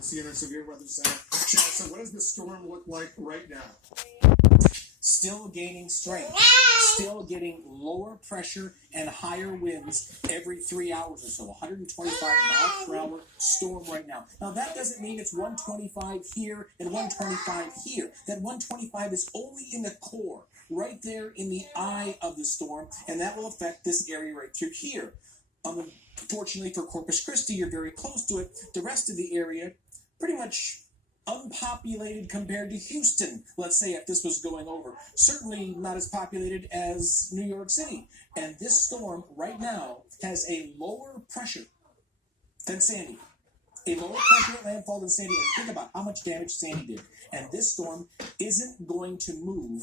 CNN Severe Weather Center. Chad, so what does the storm look like right now? Still gaining strength, still getting lower pressure and higher winds every 3 hours or so. 125 miles per hour storm right now. Now that doesn't mean it's 125 here and 125 here. That 125 is only in the core, right there in the eye of the storm, and that will affect this area right through here. Unfortunately for Corpus Christi, you're very close to it. The rest of the area, pretty much unpopulated compared to Houston, let's say, if this was going over. Certainly not as populated as New York City. And this storm right now has a lower pressure than Sandy. A lower pressure at landfall than Sandy. And think about how much damage Sandy did. And this storm isn't going to move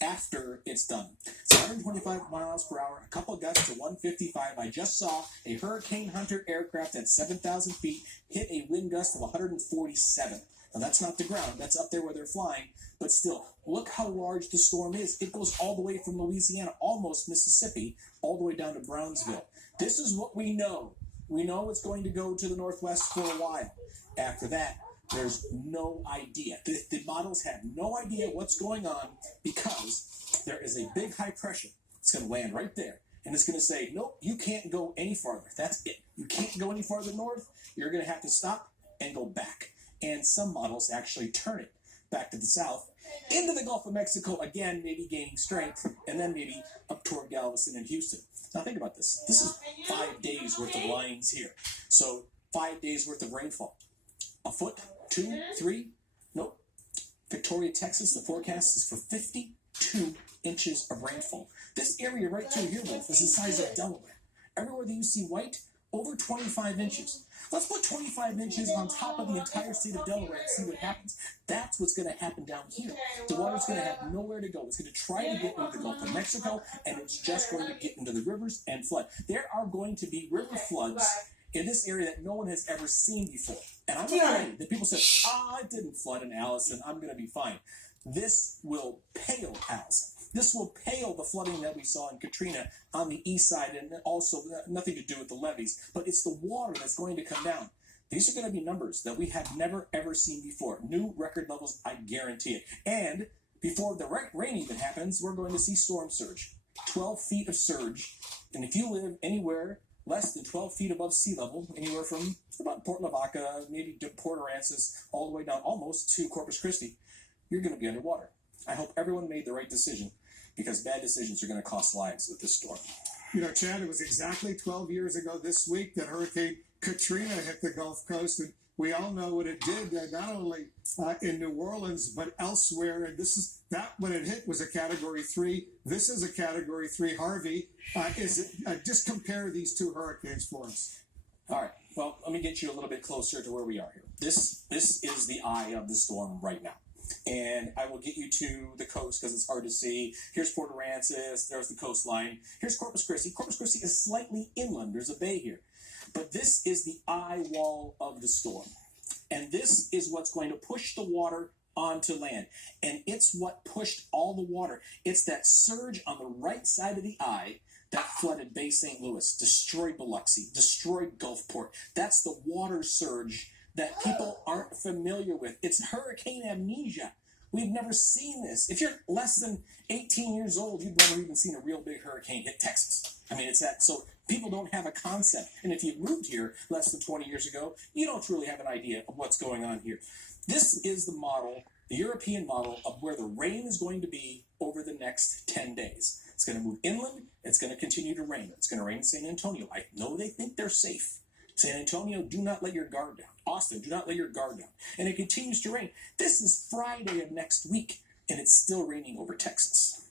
after it's done. It's 125 miles per hour, a couple gusts to 155. I just saw a Hurricane Hunter aircraft at 7,000 feet hit a wind gust of 147. Now, that's not the ground. That's up there where they're flying. But still, look how large the storm is. It goes all the way from Louisiana, almost Mississippi, all the way down to Brownsville. This is what we know. We know it's going to go to the northwest for a while. After that, there's no idea. The models have no idea what's going on because there is a big high pressure. It's going to land right there. And it's going to say, nope, you can't go any farther. That's it. You can't go any farther north. You're going to have to stop and go back. And some models actually turn it back to the south, into the Gulf of Mexico, again, maybe gaining strength, and then maybe up toward Galveston and Houston. Now think about this. This is 5 days worth of lines here. So 5 days worth of rainfall. A foot, 2, 3, nope. Victoria, Texas, the forecast is for 52 inches of rainfall. This area right through here, Wolf, is the size of Delaware. Everywhere that you see white, over 25 inches. Let's put 25 inches on top of the entire state of Delaware and see what happens. That's what's going to happen down here. The water's going to have nowhere to go. It's going to try to get into the Gulf of Mexico, and it's just going to get into the rivers and flood. There are going to be river floods in this area that no one has ever seen before. And I'm afraid that people say, it didn't flood in Allison. I'm going to be fine. This will pale Allison. This will pale the flooding that we saw in Katrina on the east side, and also nothing to do with the levees, but it's the water that's going to come down. These are going to be numbers that we have never, ever seen before. New record levels, I guarantee it. And before the rain even happens, we're going to see storm surge. 12 feet of surge. And if you live anywhere less than 12 feet above sea level, anywhere from about Port Lavaca, maybe to Port Aransas, all the way down almost to Corpus Christi, you're going to be underwater. I hope everyone made the right decision, because bad decisions are going to cost lives with this storm. You know, Chad, it was exactly 12 years ago this week that Hurricane Katrina hit the Gulf Coast, and we all know what it did, not only in New Orleans, but elsewhere. And this is that when it hit was a Category 3. This is a Category 3. Harvey, just compare these two hurricanes for us. All right. Well, let me get you a little bit closer to where we are here. This is the eye of the storm right now. And I will get you to the coast because it's hard to see. Here's Port Aransas. There's the coastline. Here's Corpus Christi. Corpus Christi is slightly inland. There's a bay here. But this is the eye wall of the storm. And this is what's going to push the water onto land. And it's what pushed all the water. It's that surge on the right side of the eye that flooded Bay St. Louis, destroyed Biloxi, destroyed Gulfport. That's the water surge that people aren't familiar with. It's hurricane amnesia. We've never seen this. If you're less than 18 years old, you've never even seen a real big hurricane hit Texas. I mean, it's that. So people don't have a concept. And if you moved here less than 20 years ago, you don't truly have an idea of what's going on here. This is the model, the European model of where the rain is going to be over the next 10 days. It's going to move inland. It's going to continue to rain. It's going to rain in San Antonio. I know they think they're safe. San Antonio, do not let your guard down. Austin, do not let your guard down. And it continues to rain. This is Friday of next week, and it's still raining over Texas.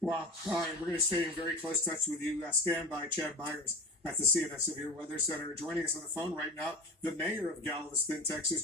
Wow. All right, we're going to stay in very close touch with you. Stand by, Chad Myers at the CNN Severe Weather Center. Joining us on the phone right now, the mayor of Galveston, Texas.